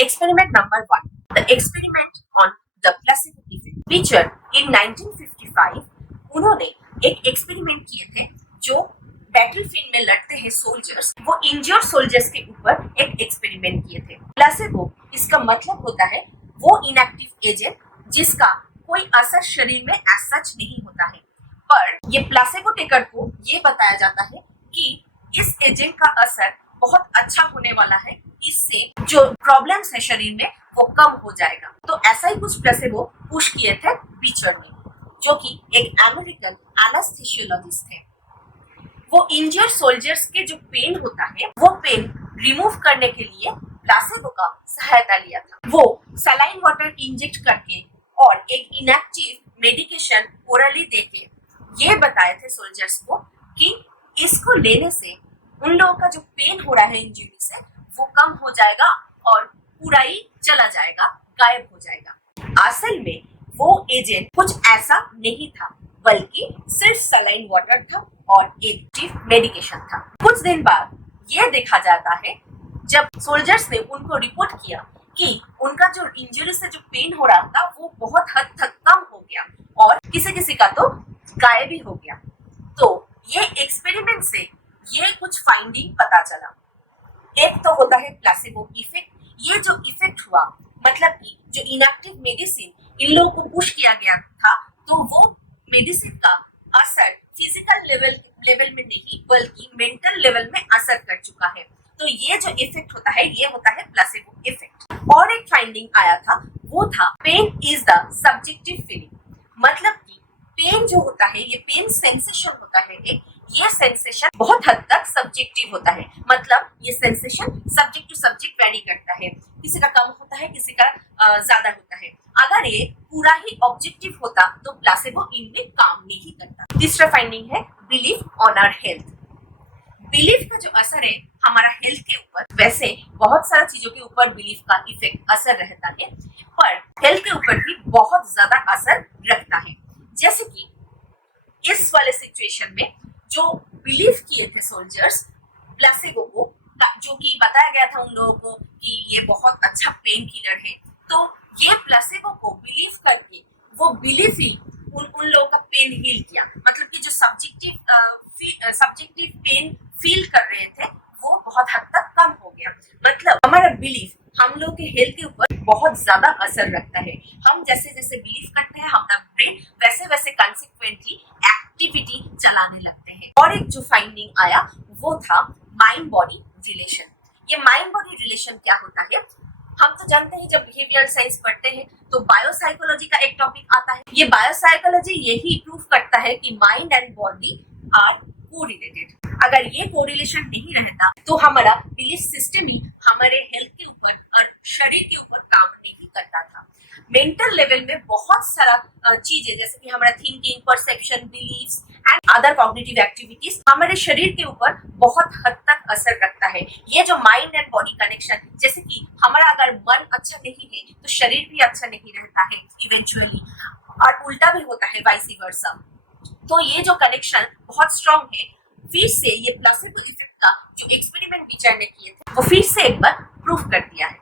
Experiment number 1. The experiment on the placebo effect. Beecher in 1955 उन्होंने एक experiment किए थे जो बैटलफील्ड में लड़ते हैं सोल्जर्स, वो इंजर्ड सोल्जर्स के ऊपर एक एक्सपेरिमेंट किए थे। प्लेसिबो इसका मतलब होता है वो इनएक्टिव एजेंट जिसका कोई असर शरीर में एज सच नहीं होता है, पर ये प्लेसिबो टेकर को ये बताया जाता है कि इस एजेंट का असर बहुत अच्छा होने वाला है, इससे जो प्रॉब्लम्स है शरीर में वो कम हो जाएगा। तो ऐसा ही कुछ प्लेसिबो पुश किए थे बीचर ने, जो कि एक अमेरिकन एनेस्थेसियोलॉजिस्ट थे। वो इंजर्ड सोल्जर्स के जो पेन होता है वो पेन रिमूव करने के लिए प्लेसिबो का सहायता लिया था। वो सलाइन वाटर इंजेक्ट करके और एक इनएक्टिव मेडिकेशन ओरली देके ये बताए थे सोल्जर्स को कि इसको लेने से उन लोगों का जो पेन हो रहा है इंजरी से वो कम हो जाएगा और पूरा ही चला जाएगा, गायब हो जाएगा। असल में वो एजेंट कुछ ऐसा नहीं था, बल्कि सिर्फ सलाइन वाटर था और एक्टिव मेडिकेशन था। कुछ दिन बाद ये देखा जाता है जब सोल्जर्स ने उनको रिपोर्ट किया कि उनका जो इंजरी से जो पेन हो रहा था वो बहुत हद तक कम हो गया और किसी किसी का तो गायब भी हो गया। तो ये एक्सपेरिमेंट से ये कुछ फाइंडिंग पता चला। एक तो होता है प्लेसिबो इफेक्ट। ये जो इफेक्ट हुआ मतलब कि जो इनएक्टिव मेडिसिन इन लोगों को पुश किया गया था, तो वो मेडिसिन का असर फिजिकल लेवल में नहीं बल्कि मेंटल लेवल में असर कर चुका है। तो ये जो इफेक्ट होता है ये होता है प्लेसिबो इफेक्ट। और एक फाइंडिंग आया था, वो था pain is the subjective feeling. मतलब कि पेन जो होता है, ये पेन सेंसेशन होता है एक, ये सेंसेशन बहुत हद तक सब्जेक्टिव होता है। मतलब ये sensation subject to subject vary करता है, किसी का कम होता है, किसी का ज्यादा होता है। अगर ये पूरा ही ऑब्जेक्टिव होता तो प्लेसिबो इनमें काम नहीं करता। तीसरा फाइंडिंग है belief on our health. Belief का जो असर है हमारा हेल्थ के ऊपर, वैसे बहुत सारा चीजों के ऊपर बिलीफ का इफेक्ट असर रहता है, पर हेल्थ के ऊपर भी बहुत ज्यादा असर रखता है। जैसे कि इस वाले सिचुएशन में जो बिलीव किए थे सोल्जर्स प्लेसिबो को, जो कि बताया गया था उन लोगों को कि ये बहुत अच्छा पेन किलर है, तो ये प्लेसिबो को बिलीव करके वो बिलीफ ही उन लोगों का पेन हील किया। मतलब कि जो सब्जेक्टिव पेन फील कर रहे थे वो बहुत हद तक कम हो गया। मतलब हमारा बिलीफ हम लोग के हेल्थ के ऊपर बहुत ज्यादा असर रखता है। हम जैसे जैसे बिलीव करते हैं हमारा ब्रेन वैसे वैसे कंसिक्वेंटली एक्टिविटी चलाने लगते हैं। और एक जो फाइंडिंग आया वो था माइंड बॉडी रिलेशन। ये माइंड बॉडी रिलेशन क्या होता है, हम तो जानते हैं जब बिहेवियरल साइंस पढ़ते हैं तो बायोसाइकोलॉजी का एक टॉपिक आता है। ये बायोसाइकोलॉजी यही प्रूव करता है कि mind and body are correlated. अगर ये कोरिलेशन नहीं रहता तो हमारा बिलीफ सिस्टम ही हमारे हेल्थ के ऊपर और शरीर के ऊपर काम नहीं करता था। मेंटल लेवल में बहुत सारा चीजें जैसे कि हमारा thinking, perception, believes and other cognitive activities हमारे शरीर के ऊपर बहुत हद तक असर रखता है। ये जो माइंड एंड बॉडी कनेक्शन, जैसे कि हमारा अगर मन अच्छा नहीं है तो शरीर भी अच्छा नहीं रहता है इवेंचुअली, और उल्टा भी होता है, वाइस वर्सा। तो ये जो कनेक्शन बहुत स्ट्रॉन्ग है। फिर से ये प्लेसिबो इफेक्ट का जो एक्सपेरिमेंट बीचर ने किए थे वो फिर से एक बार प्रूफ कर दिया है।